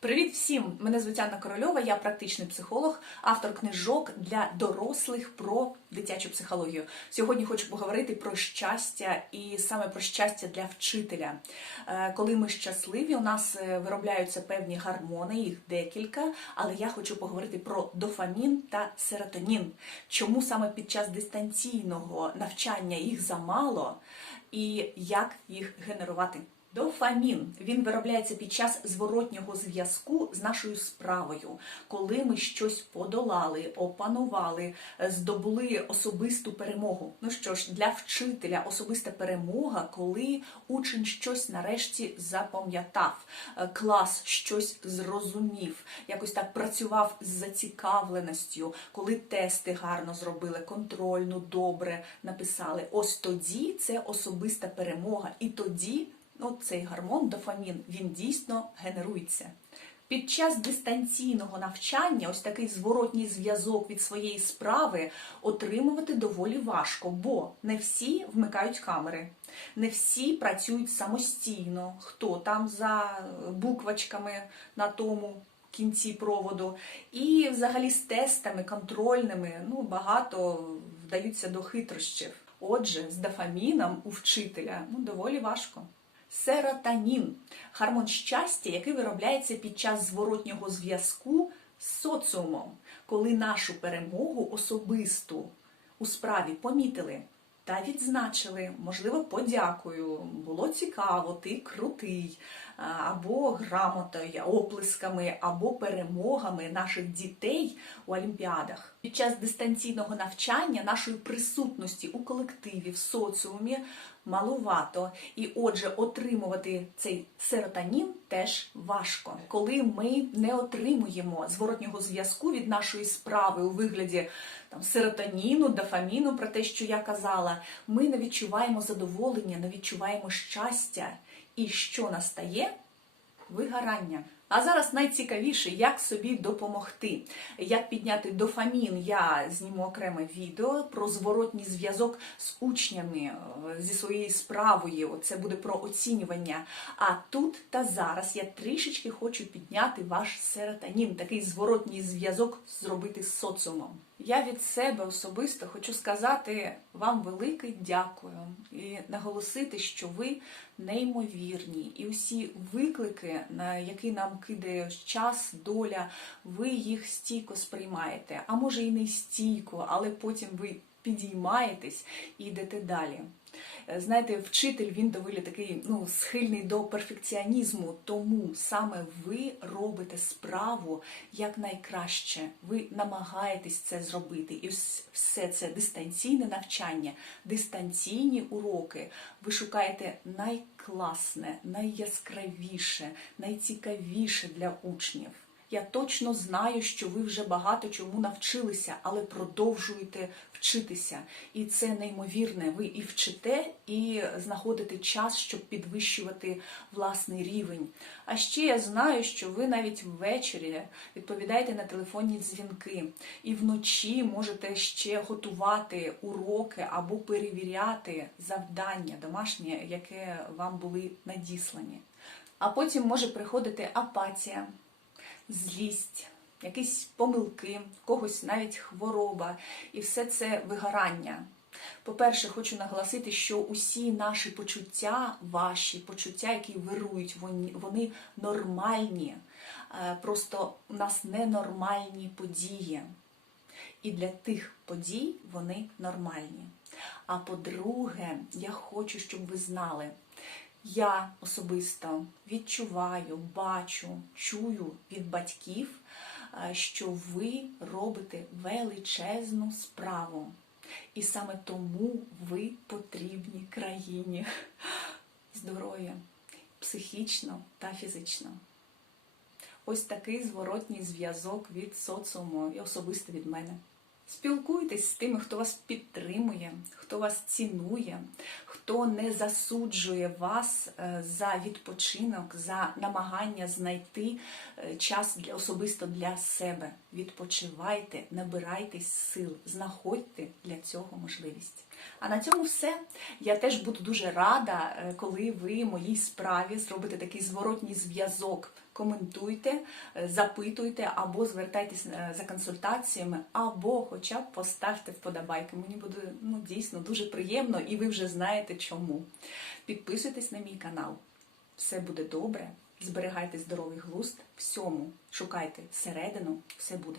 Привіт всім! Мене звуть Анна Корольова, я практичний психолог, автор книжок для дорослих про дитячу психологію. Сьогодні хочу поговорити про щастя і саме про щастя для вчителя. Е, Коли ми щасливі, у нас е, виробляються певні гормони, їх декілька, але я хочу поговорити про дофамін та серотонін. Чому саме під час дистанційного навчання їх замало і як їх генерувати? Дофамін він виробляється під час зворотнього зв'язку з нашою справою, коли ми щось подолали, опанували, е, здобули особисту перемогу. Ну що ж, для вчителя особиста перемога, коли учень щось нарешті запам'ятав, е, клас щось зрозумів, якось так працював з зацікавленістю, коли тести гарно зробили, контрольну добре написали. Ось тоді це особиста перемога, і тоді. Ну, цей гормон, дофамін, він дійсно генерується. Під час дистанційного навчання ось такий зворотній зв'язок від своєї справи отримувати доволі важко, бо не всі вмикають камери, не всі працюють самостійно, хто там за буквочками на тому кінці проводу. І взагалі з тестами контрольними ну, багато вдаються до хитрощів. Отже, з дофаміном у вчителя ну, доволі важко. Серотонін гормон щастя, який виробляється під час зворотнього зв'язку з соціумом, коли нашу перемогу особисту у справі помітили та відзначили, можливо, подякою, було цікаво, ти крутий, або грамотою, оплесками, або перемогами наших дітей у олімпіадах. Під час дистанційного навчання нашої присутності у колективі, в соціумі малувато. І отже, отримувати цей серотонін теж важко. Коли ми не отримуємо зворотнього зв'язку від нашої справи у вигляді там серотоніну, дофаміну, про те, що я казала, ми не відчуваємо задоволення, не відчуваємо щастя. І що настає? Вигорання. А зараз найцікавіше, як собі допомогти, як підняти дофамін. Я зніму окреме відео про зворотній зв'язок з учнями е, зі своєю справою. Це буде про оцінювання. А тут та зараз я трішечки хочу підняти ваш серотонін, такий зворотній зв'язок зробити з соціумом. Я від себе особисто хочу сказати вам велике дякую і наголосити, що ви неймовірні, і усі виклики, на які нам кидає час, доля, ви їх стійко сприймаєте. А може і не стійко, але потім ви підіймаєтесь і йдете далі. Знаєте, вчитель він доволі такий ну, схильний до перфекціонізму, тому саме ви робите справу як найкраще. Ви намагаєтесь це зробити. І все це дистанційне навчання, дистанційні уроки. Ви шукаєте найкласне, найяскравіше, найцікавіше для учнів. Я точно знаю, що ви вже багато чому навчилися, але продовжуєте вчитися. І це неймовірне. Ви і вчите, і знаходите час, щоб підвищувати власний рівень. А ще я знаю, що ви навіть ввечері відповідаєте на телефонні дзвінки, і вночі можете ще готувати уроки або перевіряти завдання домашнє, яке вам були надіслані. А потім може приходити апатія злість, якісь помилки, когось навіть хвороба, і все це вигорання. По-перше, хочу наголосити, що усі наші почуття, ваші почуття, які вирують, вони нормальні. Е, просто у нас ненормальні події. І для тих подій вони нормальні. А по-друге, я хочу, щоб ви знали, я особисто відчуваю, бачу, чую від батьків, е, що ви робите величезну справу. І саме тому ви потрібні країні здоров'я психічно та фізично. Ось такий зворотній зв'язок від соціуму і особисто від мене. Спілкуйтесь з тими, хто вас підтримує, хто вас цінує, хто не засуджує вас е, за відпочинок, за намагання знайти е, час для особисто для себе. Відпочивайте, набирайтесь сил, знаходьте для цього можливість. А на цьому все. Я теж буду дуже рада, е, коли ви моїй справі зробите такий зворотній зв'язок. Коментуйте, е, запитуйте або звертайтесь е, за консультаціями, або хоча б поставте вподобайки. Мені буде ну, дійсно дуже приємно, і ви вже знаєте чому. Підписуйтесь на мій канал. Все буде добре. Зберігайте здоровий глузд всьому. Шукайте середину, все буде.